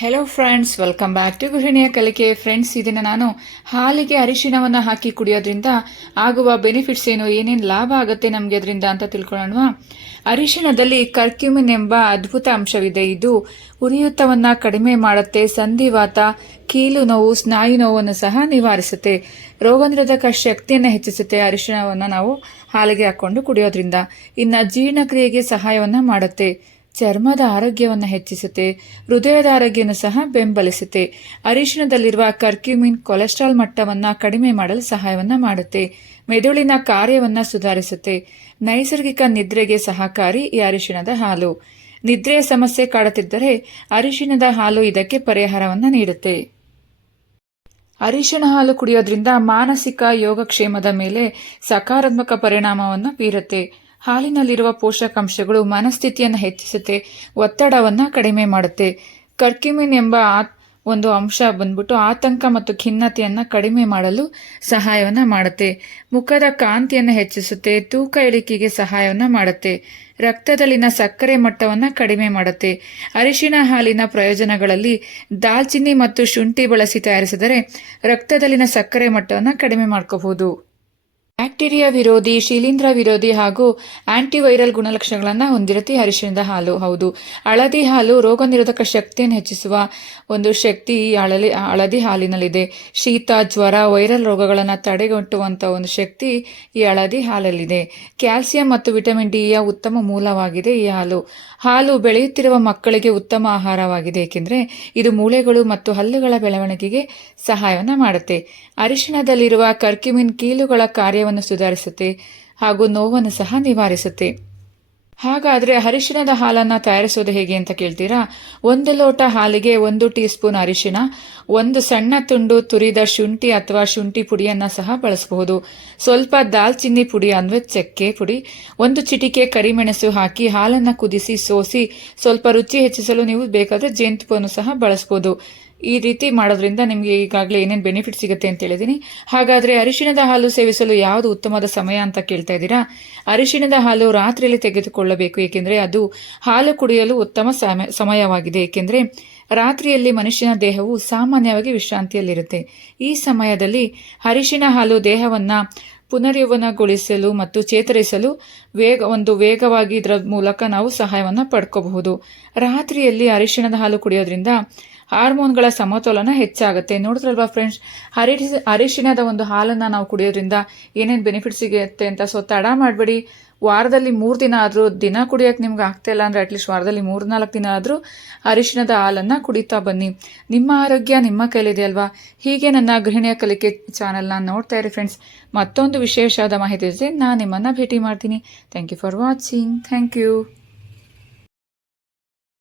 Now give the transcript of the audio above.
Hello friends welcome back to ಗೃಹಿಣಿಯ ಕಲಿಕೆ friends ಇದನ್ನು ನಾನು ಹಾಲಿಗೆ ಅರಿಶಿಣವನ್ನು ಹಾಕಿ ಕುಡಿಯೋದ್ರಿಂದ ಆಗುವ ಬೆನಿಫಿಟ್ಸ್ ಏನು, ಏನೇನು ಲಾಭ ಆಗುತ್ತೆ ನಮಗೆ ಅದರಿಂದ ಅಂತ ತಿಳ್ಕೊಳ್ಳೋಣ ಅರಿಶಿಣದಲ್ಲಿ ಕರ್ಕ್ಯೂಮಿನ್ ಎಂಬ ಅದ್ಭುತ ಅಂಶವಿದೆ. ಇದು ಉರಿಯೂತವನ್ನು ಕಡಿಮೆ ಮಾಡುತ್ತೆ, ಸಂಧಿವಾತ, ಕೀಲು ನೋವು, ಸ್ನಾಯು ನೋವನ್ನು ಸಹ ನಿವಾರಿಸುತ್ತೆ. ರೋಗನಿರೋಧಕ ಶಕ್ತಿಯನ್ನು ಹೆಚ್ಚಿಸುತ್ತೆ ಅರಿಶಿಣವನ್ನು ನಾವು ಹಾಲಿಗೆ ಹಾಕೊಂಡು ಕುಡಿಯೋದ್ರಿಂದ. ಇನ್ನು ಜೀರ್ಣಕ್ರಿಯೆಗೆ ಸಹಾಯವನ್ನು ಮಾಡುತ್ತೆ. ಚರ್ಮದ ಆರೋಗ್ಯವನ್ನು ಹೆಚ್ಚಿಸುತ್ತೆ, ಹೃದಯದ ಆರೋಗ್ಯವನ್ನು ಸಹ ಬೆಂಬಲಿಸುತ್ತೆ. ಅರಿಶಿಣದಲ್ಲಿರುವ ಕರ್ಕ್ಯುಮಿನ್ ಕೊಲೆಸ್ಟ್ರಾಲ್ ಮಟ್ಟವನ್ನು ಕಡಿಮೆ ಮಾಡಲು ಸಹಾಯವನ್ನು ಮಾಡುತ್ತೆ. ಮೆದುಳಿನ ಕಾರ್ಯವನ್ನು ಸುಧಾರಿಸುತ್ತೆ. ನೈಸರ್ಗಿಕ ನಿದ್ರೆಗೆ ಸಹಕಾರಿ ಈ ಅರಿಶಿಣದ ಹಾಲು. ನಿದ್ರೆಯ ಸಮಸ್ಯೆ ಕಾಡುತ್ತಿದ್ದರೆ ಅರಿಶಿಣದ ಹಾಲು ಇದಕ್ಕೆ ಪರಿಹಾರವನ್ನು ನೀಡುತ್ತೆ. ಅರಿಶಿಣ ಹಾಲು ಕುಡಿಯೋದ್ರಿಂದ ಮಾನಸಿಕ ಯೋಗಕ್ಷೇಮದ ಮೇಲೆ ಸಕಾರಾತ್ಮಕ ಪರಿಣಾಮವನ್ನು ಬೀರುತ್ತೆ. ಹಾಲಿನಲ್ಲಿರುವ ಪೋಷಕಾಂಶಗಳು ಮನಸ್ಥಿತಿಯನ್ನು ಹೆಚ್ಚಿಸುತ್ತೆ, ಒತ್ತಡವನ್ನು ಕಡಿಮೆ ಮಾಡುತ್ತೆ. ಕರ್ಕ್ಯುಮಿನ್ ಎಂಬ ಒಂದು ಅಂಶ ಬಂದ್ಬಿಟ್ಟು ಆತಂಕ ಮತ್ತು ಖಿನ್ನತೆಯನ್ನು ಕಡಿಮೆ ಮಾಡಲು ಸಹಾಯವನ್ನು ಮಾಡುತ್ತೆ. ಮುಖದ ಕಾಂತಿಯನ್ನು ಹೆಚ್ಚಿಸುತ್ತೆ, ತೂಕ ಇಳಿಕೆಗೆ ಸಹಾಯವನ್ನು ಮಾಡುತ್ತೆ. ರಕ್ತದಲ್ಲಿನ ಸಕ್ಕರೆ ಮಟ್ಟವನ್ನು ಕಡಿಮೆ ಮಾಡುತ್ತೆ. ಅರಿಶಿಣ ಹಾಲಿನ ಪ್ರಯೋಜನಗಳಲ್ಲಿ ದಾಲ್ಚಿನ್ನಿ ಮತ್ತು ಶುಂಠಿ ಬಳಸಿ ತಯಾರಿಸಿದರೆ ರಕ್ತದಲ್ಲಿನ ಸಕ್ಕರೆ ಮಟ್ಟವನ್ನು ಕಡಿಮೆ ಮಾಡ್ಕೋಬಹುದು. ಬ್ಯಾಕ್ಟೀರಿಯಾ ವಿರೋಧಿ, ಶಿಲೀಂಧ್ರ ವಿರೋಧಿ ಹಾಗೂ ಆಂಟಿವೈರಲ್ ಗುಣಲಕ್ಷಣಗಳನ್ನು ಹೊಂದಿರುತ್ತೆ ಅರಿಶಿನದ ಹಾಲು. ಹೌದು. ಹಳದಿ ಹಾಲು ರೋಗ ನಿರೋಧಕ ಶಕ್ತಿಯನ್ನು ಹೆಚ್ಚಿಸುವ ಒಂದು ಶಕ್ತಿ ಈ ಹಳಲಿ, ಹಳದಿ ಹಾಲಿನಲ್ಲಿದೆ. ಶೀತ, ಜ್ವರ, ವೈರಲ್ ರೋಗಗಳನ್ನು ತಡೆಗಟ್ಟುವಂಥ ಒಂದು ಶಕ್ತಿ ಈ ಹಳದಿ ಹಾಲಲ್ಲಿದೆ. ಕ್ಯಾಲ್ಸಿಯಂ ಮತ್ತು ವಿಟಮಿನ್ ಡಿಯ ಉತ್ತಮ ಮೂಲವಾಗಿದೆ ಈ ಹಾಲು. ಹಾಲು ಬೆಳೆಯುತ್ತಿರುವ ಮಕ್ಕಳಿಗೆ ಉತ್ತಮ ಆಹಾರವಾಗಿದೆ, ಏಕೆಂದರೆ ಇದು ಮೂಳೆಗಳು ಮತ್ತು ಹಲ್ಲುಗಳ ಬೆಳವಣಿಗೆಗೆ ಸಹಾಯವನ್ನು ಮಾಡುತ್ತೆ. ಅರಿಶಿಣದಲ್ಲಿರುವ ಕರ್ಕ್ಯುಮಿನ್ ಕೀಲುಗಳ ಕಾರ್ಯವನ್ನು ಸುಧಾರಿಸುತ್ತೆ ಹಾಗೂ ನೋವನ್ನು ಸಹ ನಿವಾರಿಸುತ್ತೆ. ಹಾಗಾದರೆ ಅರಿಶಿಣದ ಹಾಲನ್ನು ತಯಾರಿಸೋದು ಹೇಗೆ ಅಂತ ಕೇಳ್ತೀರಾ? ಒಂದು ಲೋಟ ಹಾಲಿಗೆ ಒಂದು ಟೀ ಸ್ಪೂನ್ ಅರಿಶಿಣ, ಒಂದು ಸಣ್ಣ ತುಂಡು ತುರಿದ ಶುಂಠಿ ಅಥವಾ ಶುಂಠಿ ಪುಡಿಯನ್ನು ಸಹ ಬಳಸಬಹುದು. ಸ್ವಲ್ಪ ದಾಲ್ಚಿನ್ನಿ ಪುಡಿ ಅಂದರೆ ಚಕ್ಕೆ ಪುಡಿ, ಒಂದು ಚಿಟಿಕೆ ಕರಿಮೆಣಸು ಹಾಕಿ ಹಾಲನ್ನು ಕುದಿಸಿ ಸೋಸಿ ಸ್ವಲ್ಪ ರುಚಿ ಹೆಚ್ಚಿಸಲು ನೀವು ಬೇಕಾದರೆ ಜೇನುತುಪ್ಪವನ್ನು ಸಹ ಬಳಸ್ಬೋದು ಈ ರೀತಿ ಮಾಡೋದ್ರಿಂದ ನಿಮಗೆ ಈಗಾಗಲೇ ಏನೇನು ಬೆನಿಫಿಟ್ ಸಿಗುತ್ತೆ ಅಂತ ಹೇಳಿದ್ದೀನಿ ಹಾಗಾದರೆ ಅರಿಶಿಣದ ಹಾಲು ಸೇವಿಸಲು ಯಾವುದು ಉತ್ತಮವಾದ ಸಮಯ ಅಂತ ಕೇಳ್ತಾ ಇದ್ದೀರಾ? ಅರಿಶಿಣದ ಹಾಲು ರಾತ್ರಿಯಲ್ಲಿ ತೆಗೆದುಕೊಳ್ಳಬೇಕು, ಏಕೆಂದರೆ ಅದು ಹಾಲು ಕುಡಿಯಲು ಉತ್ತಮ ಸಮ- ಸಮಯವಾಗಿದೆ. ಏಕೆಂದರೆ ರಾತ್ರಿಯಲ್ಲಿ ಮನುಷ್ಯನ ದೇಹವು ಸಾಮಾನ್ಯವಾಗಿ ವಿಶ್ರಾಂತಿಯಲ್ಲಿರುತ್ತೆ. ಈ ಸಮಯದಲ್ಲಿ ಅರಿಶಿನ ಹಾಲು ದೇಹವನ್ನು ಪುನರ್ಯೌವನಗೊಳಿಸಲು ಮತ್ತು ಚೇತರಿಸಲು ವೇಗ, ಒಂದು ವೇಗವಾಗಿ ಇದರ ಮೂಲಕ ನಾವು ಸಹಾಯವನ್ನು ಪಡ್ಕೋಬಹುದು. ರಾತ್ರಿಯಲ್ಲಿ ಅರಿಶಿಣದ ಹಾಲು ಕುಡಿಯೋದ್ರಿಂದ ಹಾರ್ಮೋನ್ಗಳ ಸಮತೋಲನ ಹೆಚ್ಚಾಗುತ್ತೆ. ನೋಡಿದ್ರಲ್ವಾ ಫ್ರೆಂಡ್ಸ್ ಹರಿ ಅರಿಶಿಣದ ಒಂದು ಹಾಲನ್ನು ನಾವು ಕುಡಿಯೋದ್ರಿಂದ ಏನೇನು ಬೆನಿಫಿಟ್ ಸಿಗುತ್ತೆ ಅಂತ ಸೊ ತಡ ಮಾಡಬೇಡಿ. ವಾರದಲ್ಲಿ ಮೂರು ದಿನ ಆದರೂ ದಿನ ಕುಡಿಯೋಕೆ ನಿಮ್ಗೆ ಆಗ್ತಾ ಇಲ್ಲ ಅಂದರೆ ಅಟ್ಲೀಸ್ಟ್ ವಾರದಲ್ಲಿ ಮೂರು ನಾಲ್ಕು ದಿನ ಆದರೂ ಅರಿಶಿಣದ ಹಾಲನ್ನು ಕುಡಿತಾ ಬನ್ನಿ. ನಿಮ್ಮ ಆರೋಗ್ಯ ನಿಮ್ಮ ಕೈಲಿದೆ ಅಲ್ವಾ? ಹೀಗೆ ನನ್ನ ಗೃಹಿಣಿಯ ಕಲಿಕೆ ಚಾನಲ್ನ ನೋಡ್ತಾ ಇರಿ ಫ್ರೆಂಡ್ಸ್ ಮತ್ತೊಂದು ವಿಶೇಷವಾದ ಮಾಹಿತಿ ಜೊತೆ ನಾನು ನಿಮ್ಮನ್ನು ಭೇಟಿ ಮಾಡ್ತೀನಿ. Thank you for watching thank you